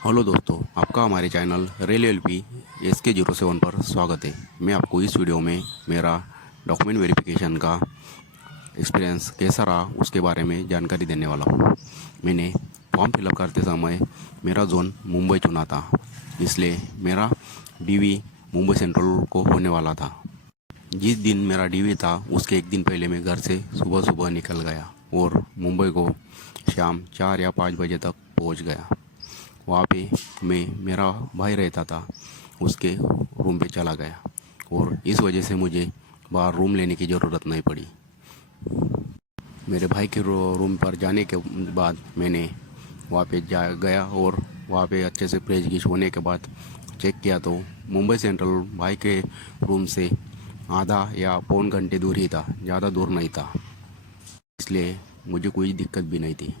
Hello दोस्तों, आपका हमारे चैनल रेल एलपी SK07 पर स्वागत है। मैं आपको इस वीडियो में मेरा डॉक्यूमेंट वेरिफिकेशन का एक्सपीरियंस कैसा रहा उसके बारे में जानकारी देने वाला हूँ। मैंने फॉर्म फिलअप करते समय मेरा जोन मुंबई चुना था, इसलिए मेरा DV मुंबई सेंट्रल को होने वाला था। जिस दिन मेरा DV था उसके एक दिन पहले मैं घर से सुबह सुबह निकल गया और मुंबई को शाम 4 या 5 बजे तक पहुँच गया। वहाँ पे मेरा भाई रहता था, उसके रूम पे चला गया और इस वजह से मुझे बाहर रूम लेने की ज़रूरत नहीं पड़ी। मेरे भाई के रूम पर जाने के बाद मैंने वहाँ पे गया और वहाँ पे अच्छे से फ्रेश गिश होने के बाद चेक किया तो मुंबई सेंट्रल भाई के रूम से आधा या पौन घंटे दूर ही था, ज़्यादा दूर नहीं था, इसलिए मुझे कोई दिक्कत भी नहीं थी।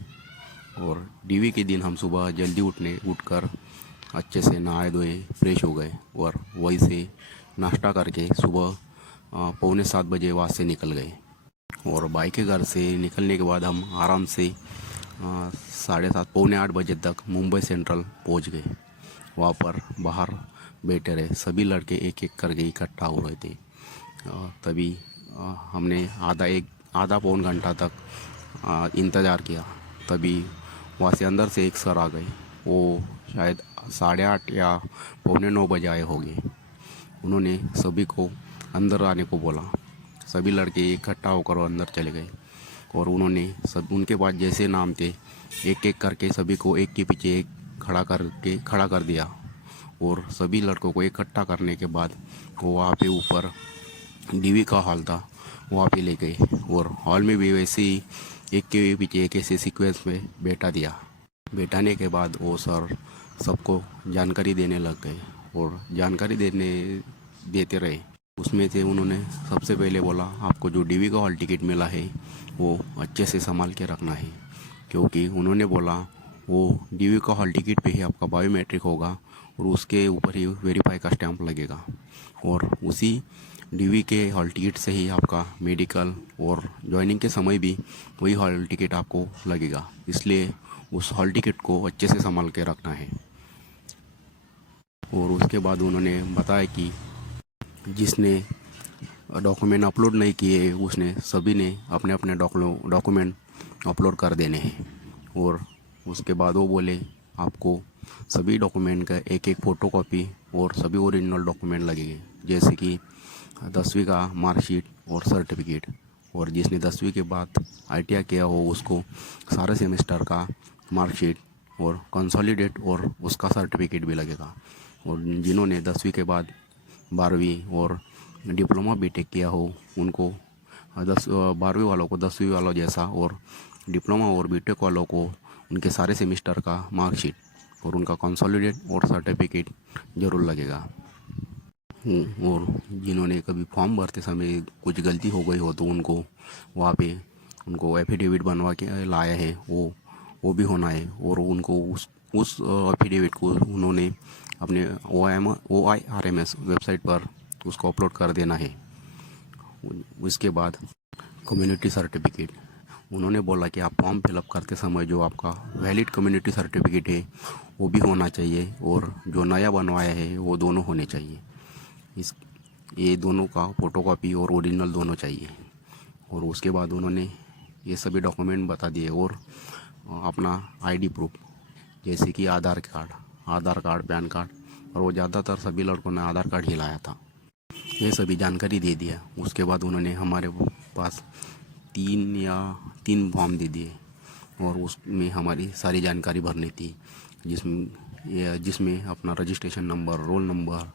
और DV के दिन हम सुबह जल्दी उठकर अच्छे से नहाए धोए फ्रेश हो गए और वहीं से नाश्ता करके सुबह 6:45 वहाँ से निकल गए। और भाई के घर से निकलने के बाद हम आराम से 7:30 7:45 तक मुंबई सेंट्रल पहुँच गए। वहाँ पर बाहर बैठे रहे, सभी लड़के एक एक करके इकट्ठा हो रहे थे। तभी हमने आधा पौन घंटा तक इंतज़ार किया। तभी वहाँ से अंदर से एक सर आ गए। वो शायद 8:30 या 8:45 आए होंगे। उन्होंने सभी को अंदर आने को बोला। सभी लड़के इकट्ठा होकर अंदर चले गए और उनके पास जैसे नाम थे एक एक करके सभी को एक के पीछे एक खड़ा कर दिया। और सभी लड़कों को इकट्ठा करने के बाद वो वहाँ पे ऊपर DV का हॉल था, वहाँ पे ले गए और हॉल में भी वैसे ही एक के पीछे एक ऐसे सीक्वेंस में बैठाने के बाद वो सर सबको जानकारी देने लग गए और जानकारी देते रहे। उसमें से उन्होंने सबसे पहले बोला, आपको जो DV का हॉल टिकट मिला है वो अच्छे से संभाल के रखना है, क्योंकि उन्होंने बोला वो DV का हॉल टिकट पे ही आपका बायोमेट्रिक होगा और उसके ऊपर ही वेरीफाई का स्टैंप लगेगा और उसी DV के हॉल टिकट से ही आपका मेडिकल और ज्वाइनिंग के समय भी वही हॉल टिकट आपको लगेगा, इसलिए उस हॉल टिकट को अच्छे से संभाल के रखना है। और उसके बाद उन्होंने बताया कि जिसने डॉक्यूमेंट अपलोड नहीं किए उसने सभी ने अपने अपने डॉक्यूमेंट अपलोड कर देने हैं। और उसके बाद वो बोले आपको सभी डॉक्यूमेंट का एक एक फ़ोटोकॉपी और सभी ओरिजिनल डॉक्यूमेंट लगेंगे, जैसे कि 10वीं का मार्कशीट और सर्टिफिकेट। और जिसने 10वीं के बाद ITI किया हो उसको सारे सेमेस्टर का मार्कशीट और कंसोलिडेट और उसका सर्टिफिकेट भी लगेगा। और जिन्होंने 10वीं के बाद 12वीं और डिप्लोमा BTech किया हो उनको 12वीं वालों को 10वीं वालों जैसा और डिप्लोमा और BTech वालों को उनके सारे सेमेस्टर का मार्कशीट और उनका कंसोलिडेट और सर्टिफिकेट ज़रूर लगेगा। और जिन्होंने कभी फॉर्म भरते समय कुछ गलती हो गई हो तो उनको वहाँ पे उनको एफिडेविट बनवा के लाया है, वो भी होना है। और उनको उस एफिडेविट को उन्होंने अपने OIRMS वेबसाइट पर उसको अपलोड कर देना है। उसके बाद कम्युनिटी सर्टिफिकेट, उन्होंने बोला कि आप फॉर्म फिलअप करते समय जो आपका वैलिड कम्युनिटी सर्टिफिकेट है वो भी होना चाहिए और जो नया बनवाया है वो दोनों होने चाहिए। ये दोनों का फ़ोटोकॉपी और ओरिजिनल दोनों चाहिए। और उसके बाद उन्होंने ये सभी डॉक्यूमेंट बता दिए और अपना ID प्रूफ जैसे कि आधार कार्ड, पैन कार्ड, और वो ज़्यादातर सभी लड़कों ने आधार कार्ड ही लाया था, ये सभी जानकारी दे दिया। उसके बाद उन्होंने हमारे पास 3 फॉर्म दे दिए और उसमें हमारी सारी जानकारी भरनी थी, जिसमें अपना रजिस्ट्रेशन नंबर, रोल नंबर,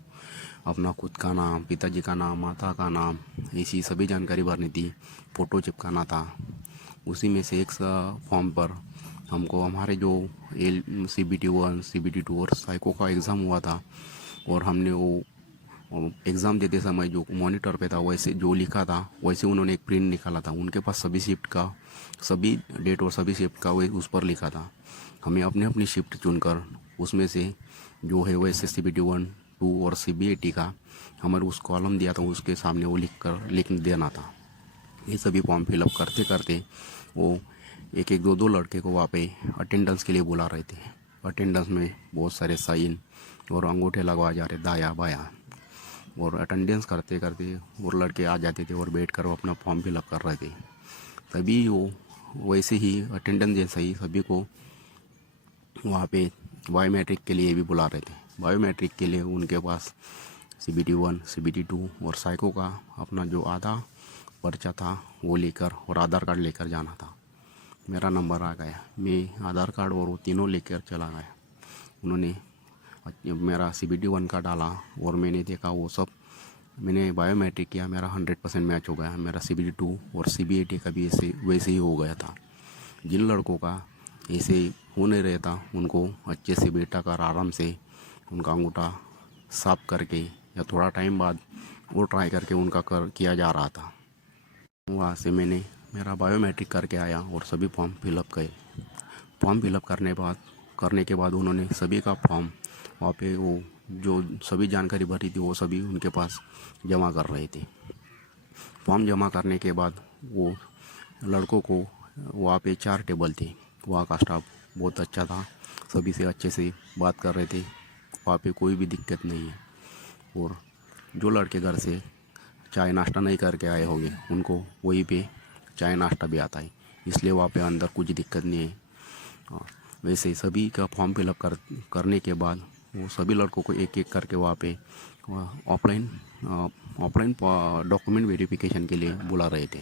अपना खुद का नाम, पिताजी का नाम, माता का नाम, ऐसी सभी जानकारी भरनी थी, फ़ोटो चिपकाना था। उसी में से एक फॉर्म पर हमको हमारे जो CBT 1, CBT 2 और साइको का एग्ज़ाम हुआ था और हमने वो एग्ज़ाम देते समय जो मॉनिटर पे था वैसे जो लिखा था वैसे उन्होंने एक प्रिंट निकाला था। उनके पास सभी डेट और सभी शिफ्ट का वही उस पर लिखा था। हमें अपनी अपनी शिफ्ट चुनकर उसमें से जो है वैसे CBT 1, 2 और CBT का हमारे उस कॉलम दिया था उसके सामने वो लिख देना था। ये सभी फॉर्म फिलअप करते करते वो एक एक दो लड़के को वहाँ पे अटेंडेंस के लिए बुला रहे थे अटेंडेंस में बहुत सारे साइन और अंगूठे लगवा जा रहे दायां बायां, और अटेंडेंस करते करते और लड़के आ जाते थे और बैठ कर वो अपना फॉर्म फिलअप कर रहे थे। तभी वो वैसे ही अटेंडेंस जैसा ही सभी को वहाँ पे बायोमेट्रिक के लिए भी बुला रहे थे। बायोमेट्रिक के लिए उनके पास CBT 1, CBT 2 और साइको का अपना जो आधा पर्चा था वो लेकर और आधार कार्ड लेकर जाना था। मेरा नंबर आ गया, मैं आधार कार्ड और वो तीनों लेकर चला गया। उन्होंने मेरा CBT 1 का डाला और मैंने देखा वो सब, मैंने बायोमेट्रिक किया, मेरा 100% मैच हो गया। मेरा CBT 2 और CBAT का भी ऐसे वैसे ही हो गया था। जिन लड़कों का ऐसे हो नहीं रहता उनको अच्छे से बेटा कर आराम से उनका अंगूठा साफ करके या थोड़ा टाइम बाद वो ट्राई करके उनका किया जा रहा था। वहाँ से मैंने मेरा बायोमेट्रिक करके आया और सभी फॉर्म फिलअप किए। फॉर्म फिलअप करने के बाद उन्होंने सभी का फॉर्म वहाँ पे वो जो सभी जानकारी भरी थी वो सभी उनके पास जमा कर रहे थे। फॉर्म जमा करने के बाद वो लड़कों को वहाँ पे 4 टेबल थे। वहाँ का स्टाफ बहुत अच्छा था, सभी से अच्छे से बात कर रहे थे, वहाँ पे कोई भी दिक्कत नहीं है। और जो लड़के घर से चाय नाश्ता नहीं करके आए होंगे उनको वहीं पे चाय नाश्ता भी आता है, इसलिए वहाँ पे अंदर कुछ दिक्कत नहीं है। वैसे सभी का फॉर्म फिलअप करने के बाद वो सभी लड़कों को एक एक करके वहाँ पे ऑफलाइन डॉक्यूमेंट वेरिफिकेशन के लिए बुला रहे थे।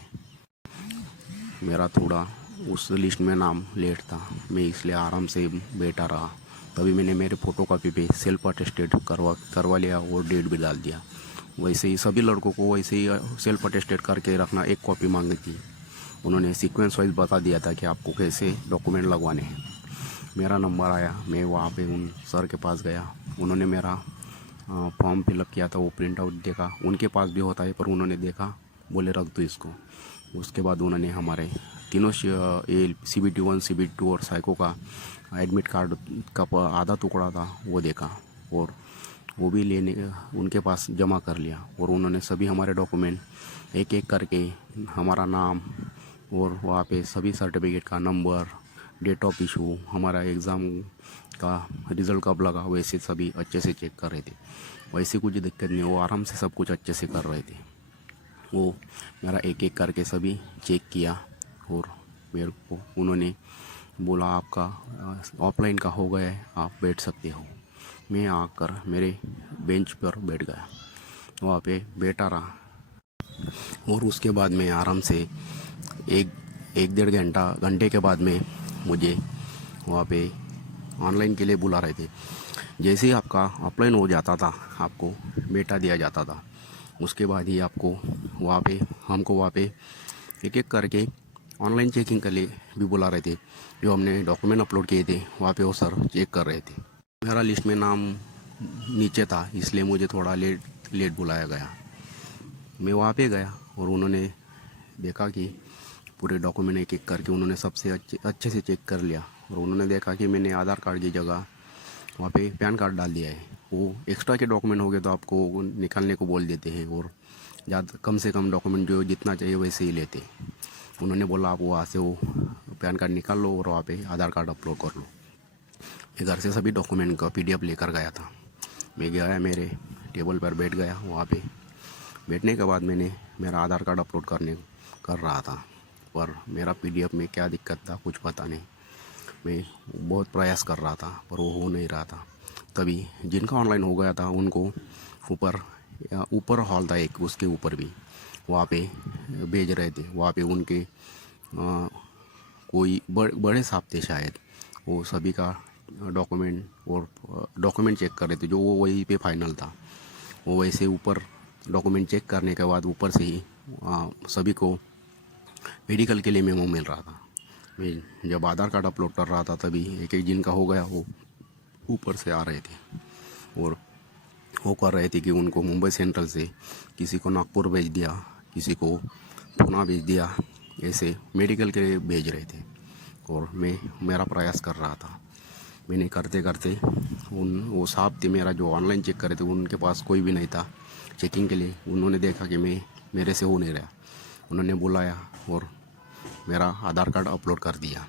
मेरा थोड़ा उस लिस्ट में नाम लेट था, मैं इसलिए आराम से बैठा रहा। तभी मैंने मेरे फ़ोटोकॉपी पे सेल्फ अटेस्टेड करवा लिया और डेट भी डाल दिया। वैसे ही सभी लड़कों को वैसे ही सेल्फ अटेस्टेड करके रखना, एक कॉपी मांगी थी। उन्होंने सीक्वेंस वाइज बता दिया था कि आपको कैसे डॉक्यूमेंट लगवाने हैं। मेरा नंबर आया, मैं वहाँ पे उन सर के पास गया। उन्होंने मेरा फॉर्म फिलअप किया था, वो प्रिंट आउट देखा, उनके पास भी होता है पर उन्होंने देखा, बोले रख दो इसको। उसके बाद उन्होंने हमारे तीनों CBT 1, CBT 2 और साइको का एडमिट कार्ड का आधा टुकड़ा था वो देखा और वो भी लेने उनके पास जमा कर लिया। और उन्होंने सभी हमारे डॉक्यूमेंट एक एक करके हमारा नाम और वहाँ पे सभी सर्टिफिकेट का नंबर, डेट ऑफ इशू, हमारा एग्ज़ाम का रिज़ल्ट कब लगा, वैसे सभी अच्छे से चेक कर रहे थे। वैसे कुछ दिक्कत नहीं, वो आराम से सब कुछ अच्छे से कर रहे थे। वो मेरा एक एक करके सभी चेक किया और मेरे को उन्होंने बोला आपका ऑफलाइन का हो गया है, आप बैठ सकते हो। मैं आकर मेरे बेंच पर बैठ गया, वहाँ पे बैठा रहा। और उसके बाद मैं आराम से एक डेढ़ घंटे के बाद में मुझे वहाँ पे ऑनलाइन के लिए बुला रहे थे। जैसे ही आपका ऑफलाइन हो जाता था आपको बेटा दिया जाता था, उसके बाद ही आपको हमको वहाँ पे एक एक करके ऑनलाइन चेकिंग के लिए भी बुला रहे थे। जो हमने डॉक्यूमेंट अपलोड किए थे वहाँ पे वो सर चेक कर रहे थे। मेरा लिस्ट में नाम नीचे था, इसलिए मुझे थोड़ा लेट बुलाया गया। मैं वहाँ पे गया और उन्होंने देखा कि पूरे डॉक्यूमेंट एक एक करके उन्होंने सबसे अच्छे से चेक कर लिया। और उन्होंने देखा कि मैंने आधार कार्ड की जगह वहाँ पे पैन कार्ड डाल दिया है। वो एक्स्ट्रा के डॉक्यूमेंट हो गए तो आपको निकालने को बोल देते हैं और ज़्यादा कम से कम डॉक्यूमेंट जो जितना चाहिए वैसे ही लेते। उन्होंने बोला आप वहाँ से वो पैन कार्ड निकाल लो और वहाँ पे आधार कार्ड अपलोड कर लो। मैं घर से सभी डॉक्यूमेंट का PDF लेकर गया था। मैं गया, मेरे टेबल पर बैठ गया। वहाँ पे बैठने के बाद मैंने मेरा आधार कार्ड अपलोड कर रहा था, पर मेरा PDF में क्या दिक्कत था कुछ पता नहीं। मैं बहुत प्रयास कर रहा था पर वो हो नहीं रहा था। तभी जिनका ऑनलाइन हो गया था उनको ऊपर हॉल था एक, उसके ऊपर भी वहाँ पे भेज रहे थे। वहाँ पे उनके कोई बड़े साहब थे शायद, वो सभी का डॉक्यूमेंट चेक कर रहे थे, जो वो वहीं पे फाइनल था। वो वैसे ऊपर डॉक्यूमेंट चेक करने के बाद ऊपर से ही सभी को मेडिकल के लिए मेमो मिल रहा था। मैं जब आधार कार्ड अपलोड कर रहा था तभी एक एक जिनका हो गया वो ऊपर से आ रहे थे और वो कर रहे थे कि उनको मुंबई सेंट्रल से किसी को नागपुर भेज दिया, किसी को पुणे भेज दिया, ऐसे मेडिकल के लिए भेज रहे थे। और मेरा प्रयास कर रहा था। मैंने करते करते वो साहब थे मेरा जो ऑनलाइन चेक कर रहे थे, उनके पास कोई भी नहीं था चेकिंग के लिए। उन्होंने देखा कि मेरे से हो नहीं रहा, उन्होंने बुलाया और मेरा आधार कार्ड अपलोड कर दिया।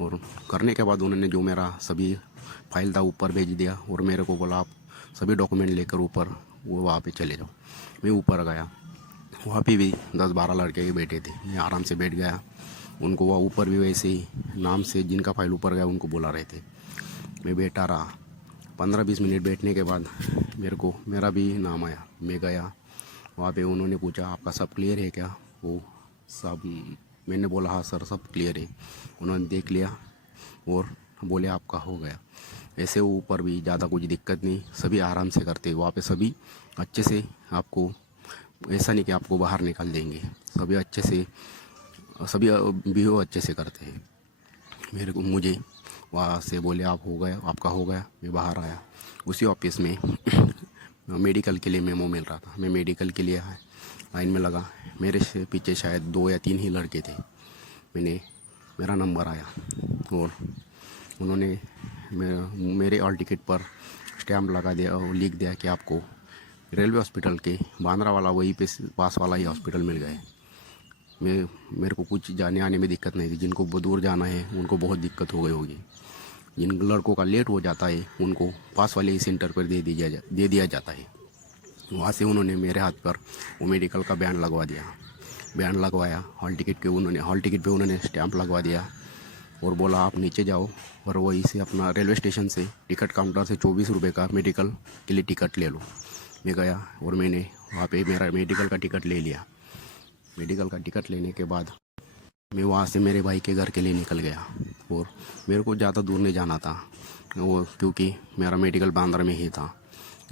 और करने के बाद उन्होंने जो मेरा सभी फाइल था ऊपर भेज दिया और मेरे को बोला आप सभी डॉक्यूमेंट लेकर ऊपर वो वहाँ पे चले जाओ। मैं ऊपर गया, वहाँ पे भी 10-12 लड़के बैठे थे। मैं आराम से बैठ गया, उनको वहाँ ऊपर भी वैसे ही नाम से जिनका फाइल ऊपर गया उनको बुला रहे थे। मैं बैठा रहा, 15-20 मिनट बैठने के बाद मेरा भी नाम आया। मैं गया वहाँ पे, उन्होंने पूछा आपका सब क्लियर है क्या? वो सब, मैंने बोला हाँ सर सब क्लियर है। उन्होंने देख लिया और बोले आपका हो गया। ऐसे ऊपर भी ज़्यादा कुछ दिक्कत नहीं, सभी आराम से करते वहाँ पे, सभी अच्छे से, आपको ऐसा नहीं कि आपको बाहर निकाल देंगे, सभी अच्छे से, सभी बिहेव अच्छे से करते हैं। मुझे वहाँ से बोले आप हो गया, आपका हो गया। मैं बाहर आया, उसी ऑफिस में मेडिकल के लिए मेमो मिल रहा था। मैं मेडिकल के लिए लाइन में लगा, मेरे से पीछे शायद 2 या 3 ही लड़के थे। मेरा नंबर आया और उन्होंने मेरे हॉल टिकट पर स्टैम्प लगा दिया और लिख दिया कि आपको रेलवे हॉस्पिटल के बांद्रा वाला, वहीं पे पास वाला ही हॉस्पिटल मिल गए। मेरे को कुछ जाने आने में दिक्कत नहीं थी। जिनको दूर जाना है उनको बहुत दिक्कत हो गई होगी। जिन लड़कों का लेट हो जाता है उनको पास वाले ही सेंटर पर दे दिया जाता है। वहाँ से उन्होंने मेरे हाथ पर वो मेडिकल का बैंड लगवाया। हॉल टिकट पे उन्होंने स्टैंप लगवा दिया और बोला आप नीचे जाओ और वहीं से अपना रेलवे स्टेशन से टिकट काउंटर से 24 रुपये का मेडिकल के लिए टिकट ले लो। मैं गया और मैंने वहाँ पे मेरा मेडिकल का टिकट ले लिया। मेडिकल का टिकट लेने के बाद मैं वहाँ से मेरे भाई के घर के लिए निकल गया और मेरे को ज़्यादा दूर नहीं जाना था, वो क्योंकि मेरा मेडिकल बांद्रा में ही था,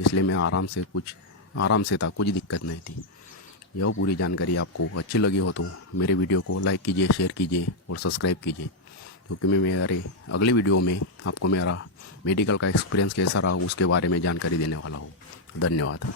इसलिए मैं आराम से था, कुछ दिक्कत नहीं थी। यह पूरी जानकारी आपको अच्छी लगी हो तो मेरे वीडियो को लाइक कीजिए, शेयर कीजिए और सब्सक्राइब कीजिए, क्योंकि मैं मेरे अगले वीडियो में आपको मेरा मेडिकल का एक्सपीरियंस कैसा रहा उसके बारे में जानकारी देने वाला हूँ। धन्यवाद।